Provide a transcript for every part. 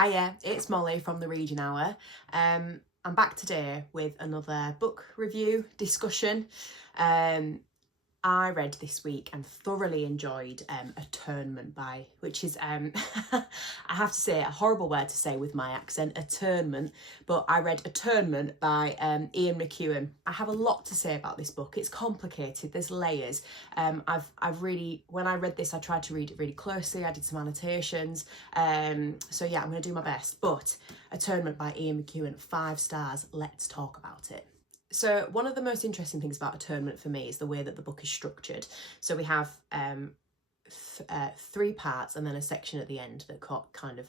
Hiya, it's Molly from the Reading Hour. I'm back today with another book review discussion. I read this week and thoroughly enjoyed Atonement which is, I have to say, a horrible word to say with my accent, Atonement, but I read Atonement by Ian McEwan. I have a lot to say about this book. It's complicated, there's layers. I've really, when I read this, I tried to read it really closely. I did some annotations. So yeah, I'm going to do my best. But Atonement by Ian McEwan, 5 stars. Let's talk about it. So one of the most interesting things about Atonement for me is the way that the book is structured. So we have 3 parts and then a section at the end that kind of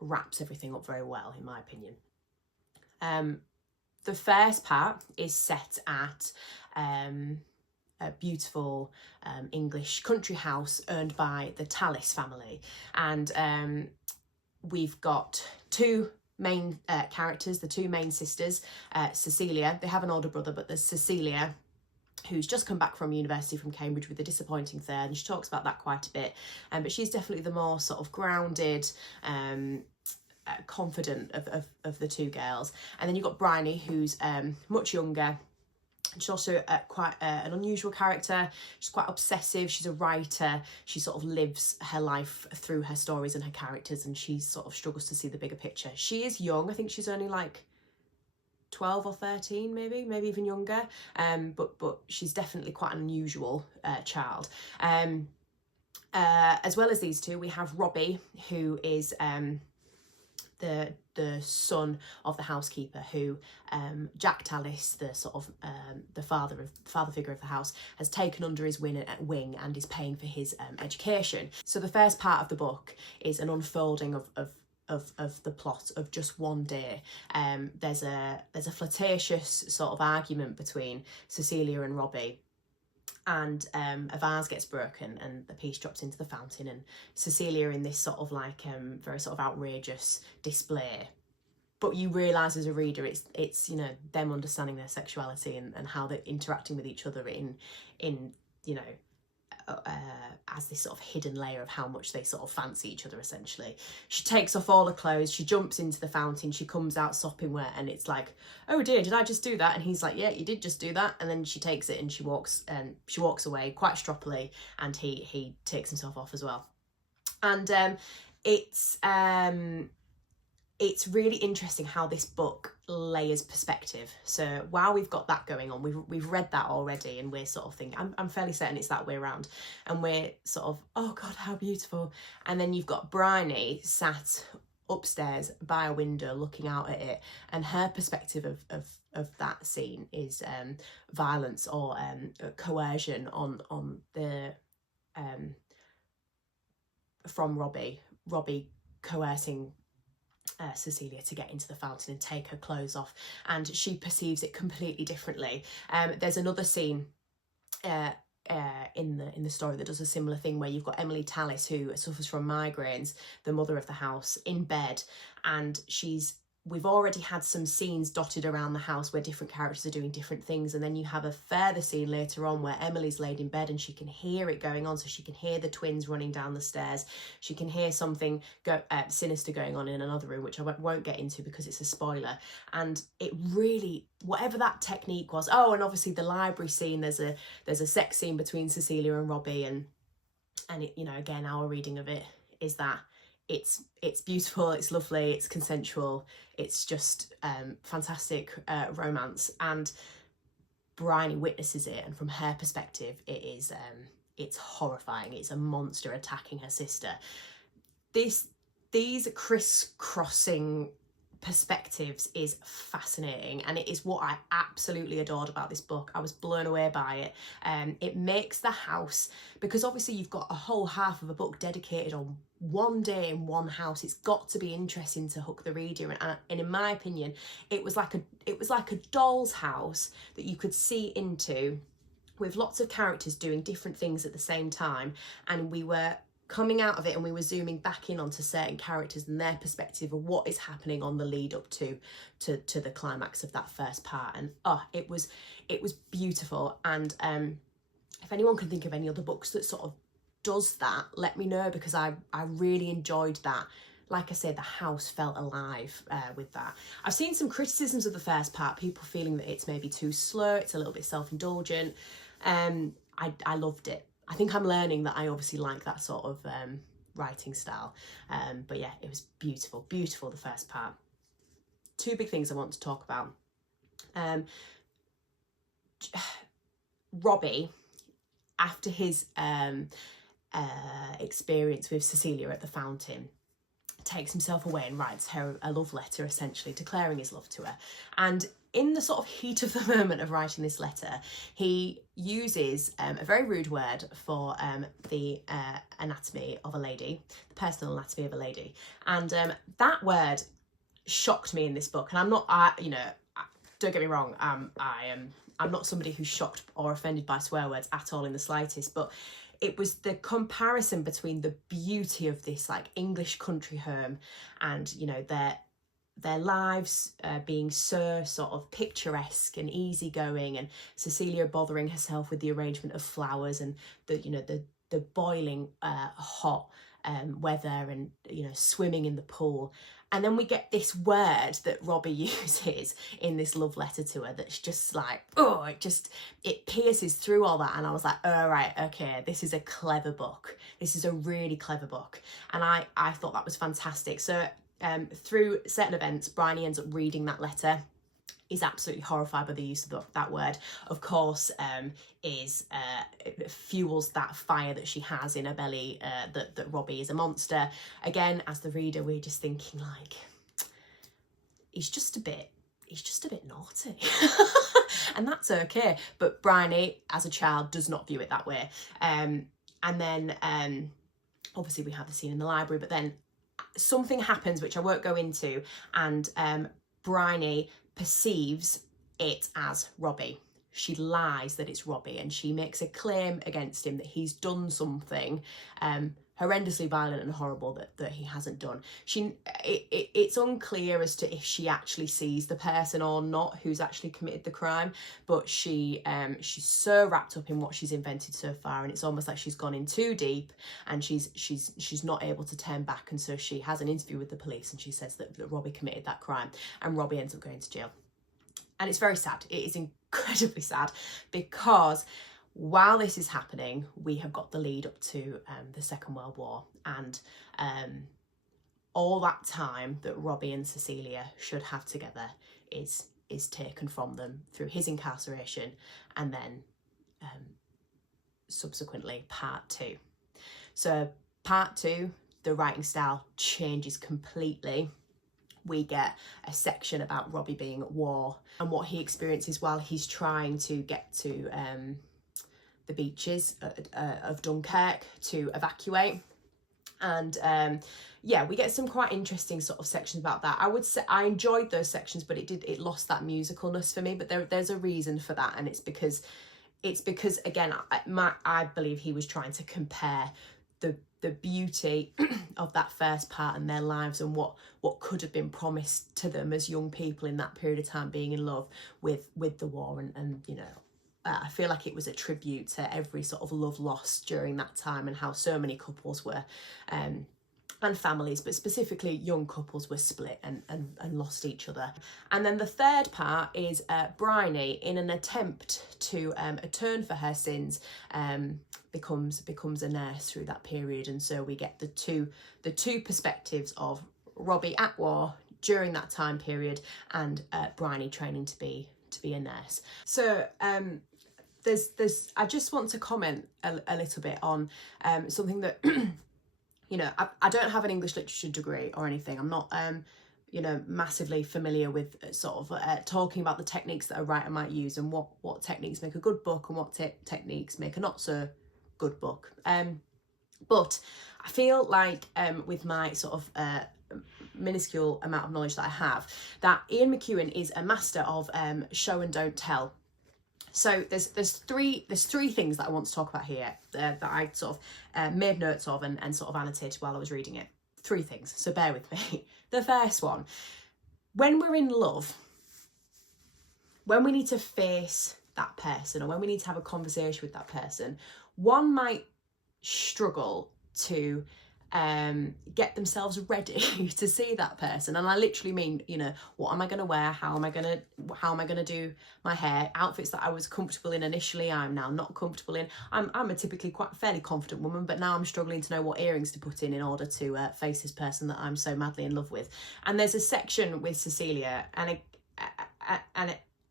wraps everything up very well, in my opinion. The first part is set at a beautiful English country house owned by the Tallis family, and we've got 2 main characters, the 2 main sisters. Cecilia, they have an older brother, but there's Cecilia, who's just come back from university from Cambridge with a disappointing third, and she talks about that quite a bit, but she's definitely the more sort of grounded, confident of the 2 girls. And then you've got Bryony, who's much younger. She's also quite an unusual character. She's quite obsessive. She's a writer. She sort of lives her life through her stories and her characters, and she sort of struggles to see the bigger picture. She is young. I think she's only like 12 or 13, maybe even younger. But she's definitely quite an unusual child. As well as these 2, we have Robbie, who is the son of the housekeeper, who Jack Tallis, the sort of the father figure of the house, has taken under his wing and is paying for his education. So the first part of the book is an unfolding of the plot of just one day. There's a flirtatious sort of argument between Cecilia and Robbie, and a vase gets broken and the piece drops into the fountain, and Cecilia in this sort of like very sort of outrageous display. But you realise as a reader it's you know, them understanding their sexuality and how they're interacting with each other in you know, as this sort of hidden layer of how much they sort of fancy each other, essentially. She takes off all her clothes, she jumps into the fountain, she comes out sopping wet, and it's like, oh dear, did I just do that? And he's like, yeah, you did just do that. And then she takes it and she walks away quite stroppily, and he takes himself off as well. And it's really interesting how this book layers perspective. So while we've got that going on, we've read that already, and we're sort of thinking, I'm fairly certain it's that way around, and we're sort of, oh God, how beautiful. And then you've got Bryony sat upstairs by a window looking out at it, and her perspective of that scene is violence or coercion on the from Robbie coercing Cecilia to get into the fountain and take her clothes off, and she perceives it completely differently. There's another scene in the story that does a similar thing, where you've got Emily Tallis, who suffers from migraines, the mother of the house, in bed, and we've already had some scenes dotted around the house where different characters are doing different things, and then you have a further scene later on where Emily's laid in bed and she can hear it going on. So she can hear the twins running down the stairs, she can hear something sinister going on in another room, which I won't get into because it's a spoiler. And it really, whatever that technique was, oh, and obviously the library scene, there's a sex scene between Cecilia and Robbie, and it, you know, again, our reading of it is that it's beautiful, it's lovely, it's consensual, it's just fantastic romance. And Bryony witnesses it, and from her perspective it is it's horrifying. It's a monster attacking her sister. These crisscrossing perspectives is fascinating, and it is what I absolutely adored about this book. I was blown away by it. It makes the house, because obviously you've got a whole half of a book dedicated on one day in one house, it's got to be interesting to hook the reader. And in my opinion, it was like a doll's house that you could see into, with lots of characters doing different things at the same time, and we were coming out of it and we were zooming back in onto certain characters and their perspective of what is happening on the lead up to the climax of that first part. And it was beautiful. And if anyone can think of any other books that sort of does that, let me know, because I really enjoyed that like I said, the house felt alive with that. I've seen some criticisms of the first part, people feeling that it's maybe too slow, it's a little bit self-indulgent. I loved it. I think I'm learning that I obviously like that sort of writing style. But yeah, it was beautiful, beautiful, the first part. Two big things I want to talk about. Robbie, after his experience with Cecilia at the fountain, takes himself away and writes her a love letter, essentially declaring his love to her. And in the sort of heat of the moment of writing this letter, he uses a very rude word for the anatomy of a lady, the personal anatomy of a lady. And that word shocked me in this book. And I'm not, don't get me wrong, I'm not somebody who's shocked or offended by swear words at all in the slightest, but it was the comparison between the beauty of this like English country home and, you know, their lives being so sort of picturesque and easygoing, and Cecilia bothering herself with the arrangement of flowers and the boiling hot weather, and, you know, swimming in the pool. And then we get this word that Robbie uses in this love letter to her that's just like, oh, it pierces through all that. And I was like, oh, right, okay, this is a clever book. This is a really clever book. And I thought that was fantastic. So through certain events, Bryony ends up reading that letter. Is absolutely horrified by the use of that word. Of course, it fuels that fire that she has in her belly, that Robbie is a monster. Again, as the reader, we're just thinking like, he's just a bit naughty. And that's okay. But Bryony, as a child, does not view it that way. And then obviously we have the scene in the library, but then something happens which I won't go into, and Bryony perceives it as Robbie. She lies that it's Robbie, and she makes a claim against him that he's done something horrendously violent and horrible that he hasn't done. It's unclear as to if she actually sees the person or not who's actually committed the crime, but she's so wrapped up in what she's invented so far, and it's almost like she's gone in too deep, and she's not able to turn back. And so she has an interview with the police, and she says that Robbie committed that crime, and Robbie ends up going to jail. And it's very sad. It is incredibly sad, because while this is happening, we have got the lead up to the Second World War, and all that time that Robbie and Cecilia should have together is taken from them through his incarceration, and then subsequently part 2. So part 2, the writing style changes completely. We get a section about Robbie being at war and what he experiences while he's trying to get to the beaches of Dunkirk to evacuate. And yeah, we get some quite interesting sort of sections about that. I would say I enjoyed those sections, but it lost that musicalness for me. But there's a reason for that, and it's because again, I believe he was trying to compare the beauty of that first part and their lives, and what could have been promised to them as young people in that period of time, being in love with the war, and you know, I feel like it was a tribute to every sort of love lost during that time, and how so many couples were and families, but specifically young couples, were split and lost each other. And then the third part is Bryony, in an attempt to atone for her sins, becomes a nurse through that period. And so we get the two perspectives of Robbie at war during that time period, and Bryony training to be a nurse. So there's I just want to comment a little bit on something that you know, I don't have an English literature degree or anything. I'm not you know, massively familiar with sort of talking about the techniques that a writer might use, and what techniques make a good book and what techniques make a not so good book. But I feel like with my sort of minuscule amount of knowledge that I have, that Ian McEwan is a master of show and don't tell. So there's three things that I want to talk about here that I sort of made notes of and sort of annotated while I was reading it. 3 things, so bear with me. The first one, when we're in love, when we need to face that person, or when we need to have a conversation with that person, one might struggle to get themselves ready to see that person. And I literally mean, you know, what am I going to wear? How am I going to do my hair? Outfits that I was comfortable in initially, I'm now not comfortable in. I'm a typically quite fairly confident woman, but now I'm struggling to know what earrings to put in order to face this person that I'm so madly in love with. And there's a section with Cecilia, and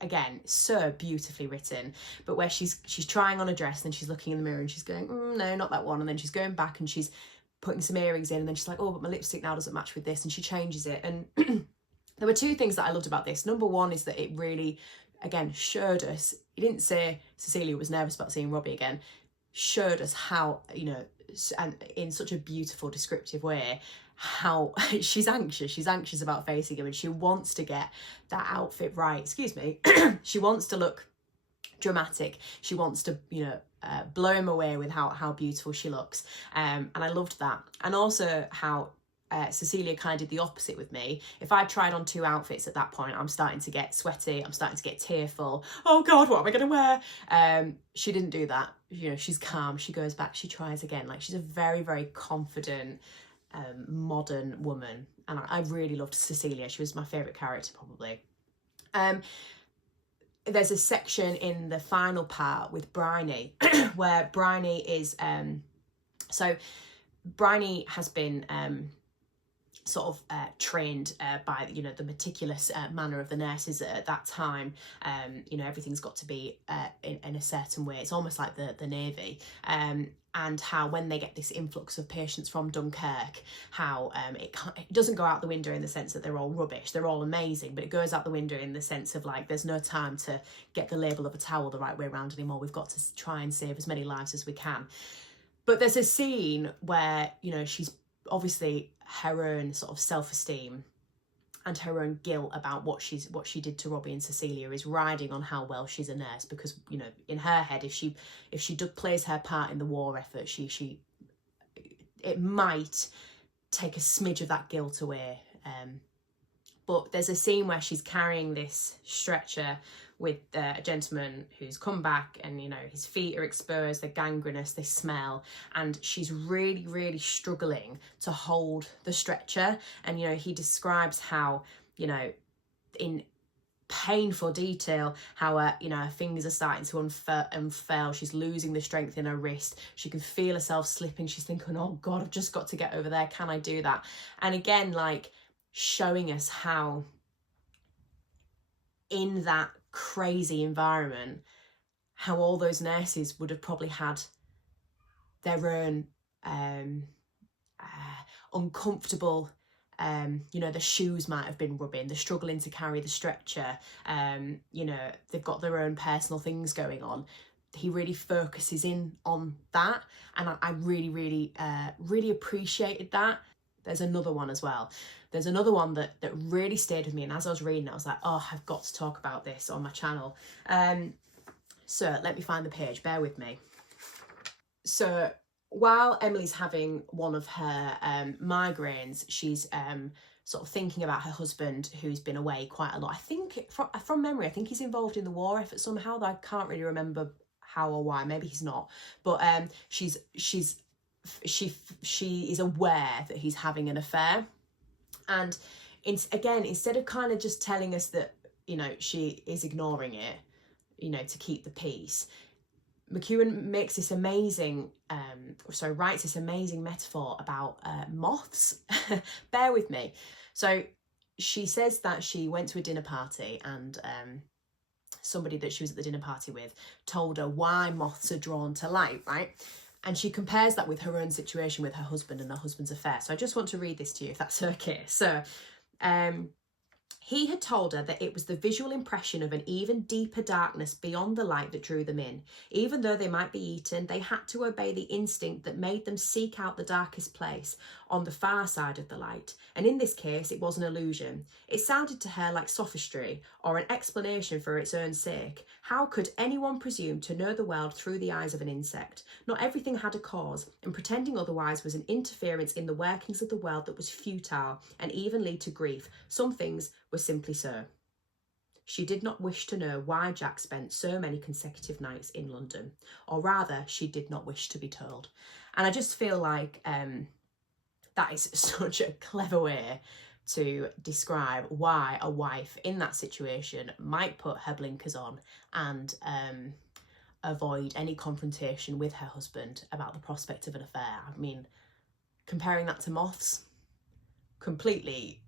again, so beautifully written, but where she's trying on a dress, and then she's looking in the mirror and she's going, no, not that one. And then she's going back and she's putting some earrings in, and then she's like, oh, but my lipstick now doesn't match with this, and she changes it. And there were two things that I loved about this. Number one is that it really, again, showed us, it didn't say Cecilia was nervous about seeing Robbie again, showed us how, you know, and in such a beautiful descriptive way, how she's anxious about facing him, and she wants to get that outfit right, excuse me. She wants to look dramatic, she wants to, you know, blow him away with how beautiful she looks, and I loved that. And also how Cecilia kind of did the opposite with me. If I tried on two outfits at that point, I'm starting to get sweaty, I'm starting to get tearful, oh god, what am I going to wear? She didn't do that. You know, she's calm, she goes back, she tries again. Like, she's a very, very confident, modern woman, and I really loved Cecilia. She was my favourite character, probably. There's a section in the final part with Bryony where Bryony is so Bryony has been sort of trained by, you know, the meticulous manner of the nurses at that time. You know, everything's got to be in a certain way. It's almost like the Navy. And how when they get this influx of patients from Dunkirk, how it doesn't go out the window in the sense that they're all rubbish, they're all amazing, but it goes out the window in the sense of, like, there's no time to get the label of a towel the right way around anymore. We've got to try and save as many lives as we can. But there's a scene where, you know, she's obviously, her own sort of self-esteem and her own guilt about what she did to Robbie and Cecilia is riding on how well she's a nurse, because, you know, in her head, if she plays her part in the war effort, it might take a smidge of that guilt away. But there's a scene where she's carrying this stretcher with a gentleman who's come back, and, you know, his feet are exposed, they're gangrenous, they smell, and she's really, really struggling to hold the stretcher. And, you know, he describes how, you know, in painful detail, how her, you know, her fingers are starting to unfurl, she's losing the strength in her wrist, she can feel herself slipping, she's thinking, oh god, I've just got to get over there, can I do that? And again, like, showing us how in that crazy environment, how all those nurses would have probably had their own uncomfortable, you know, the shoes might have been rubbing, they're struggling to carry the stretcher, you know, they've got their own personal things going on. He really focuses in on that, and I really, really, really appreciated that. There's another one as well. There's another one that really stayed with me, and as I was reading, I was like, oh, I've got to talk about this on my channel. So let me find the page, bear with me. So while Emily's having one of her migraines, she's sort of thinking about her husband, who's been away quite a lot. I think, from memory, I think he's involved in the war effort somehow, though I can't really remember how or why. Maybe he's not. But she is aware that he's having an affair, and again, instead of kind of just telling us that, you know, she is ignoring it, you know, to keep the peace, McEwan makes this amazing writes this amazing metaphor about moths. Bear with me. So she says that she went to a dinner party, and somebody that she was at the dinner party with told her why moths are drawn to light, right? And she compares that with her own situation with her husband and her husband's affair. So I just want to read this to you, if that's okay. So he had told her that it was the visual impression of an even deeper darkness beyond the light that drew them in. Even though they might be eaten, they had to obey the instinct that made them seek out the darkest place on the far side of the light. And in this case, it was an illusion. It sounded to her like sophistry, or an explanation for its own sake. How could anyone presume to know the world through the eyes of an insect? Not everything had a cause, and pretending otherwise was an interference in the workings of the world that was futile and even lead to grief. Some things were simply so. She did not wish to know why Jack spent so many consecutive nights in London, or rather, she did not wish to be told. And I just feel like that is such a clever way to describe why a wife in that situation might put her blinkers on and avoid any confrontation with her husband about the prospect of an affair. I mean, comparing that to moths, completely,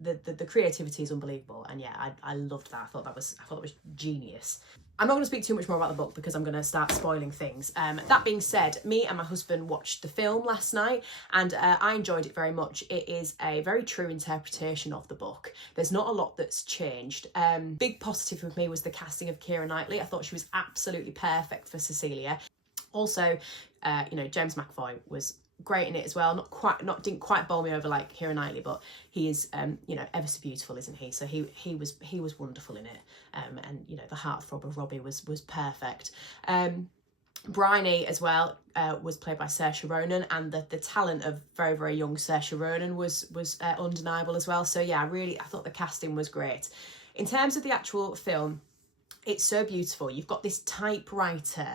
the creativity is unbelievable. And yeah, I loved that. I thought that was genius. I'm not going to speak too much more about the book because I'm going to start spoiling things. That being said, me and my husband watched the film last night, and I enjoyed it very much. It is a very true interpretation of the book. There's not a lot that's changed. Big positive with me was the casting of Keira Knightley. I thought she was absolutely perfect for Cecilia. Also, you know, James McAvoy was great in it as well. Didn't quite bowl me over like Keira Knightley, but he is you know, ever so beautiful, isn't he? So he was wonderful in it. And you know, the heartthrob of Robbie was perfect. Bryony as well was played by Saoirse Ronan, and the talent of very, very young Saoirse Ronan was undeniable as well. So yeah, I thought the casting was great. In terms of the actual film, it's so beautiful. You've got this typewriter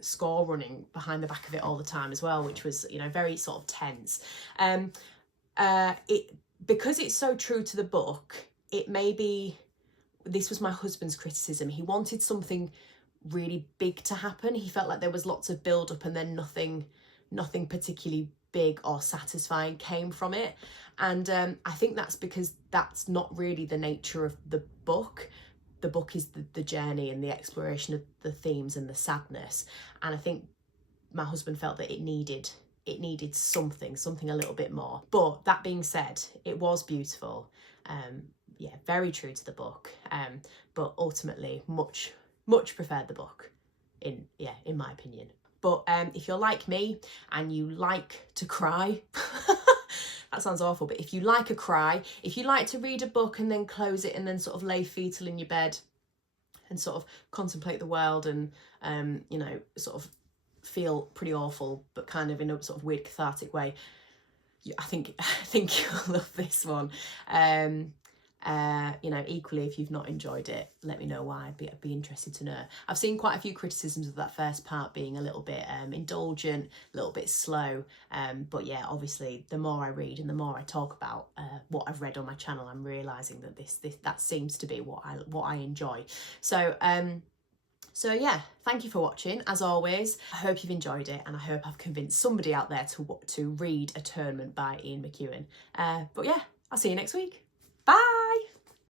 score running behind the back of it all the time as well, which was, you know, very sort of tense. Because it's so true to the book, it may be, this was my husband's criticism, he wanted something really big to happen. He felt like there was lots of build up and then nothing particularly big or satisfying came from it. And I think that's because that's not really the nature of the book. The book is the journey and the exploration of the themes and the sadness. And I think my husband felt that it needed something a little bit more. But that being said, it was beautiful. Yeah, very true to the book. But ultimately much preferred the book in my opinion. But if you're like me and you like to cry, that sounds awful, but if you like a cry, if you like to read a book and then close it and then sort of lay fetal in your bed and sort of contemplate the world and, you know, sort of feel pretty awful, but kind of in a sort of weird cathartic way, I think you'll love this one. You know, equally, if you've not enjoyed it, let me know why. I'd be interested to know. I've seen quite a few criticisms of that first part being a little bit indulgent, a little bit slow. But yeah, obviously, the more I read and the more I talk about what I've read on my channel, I'm realising that that seems to be what I enjoy. So so yeah, thank you for watching. As always, I hope you've enjoyed it, and I hope I've convinced somebody out there to read Atonement by Ian McEwan. But yeah, I'll see you next week. Bye!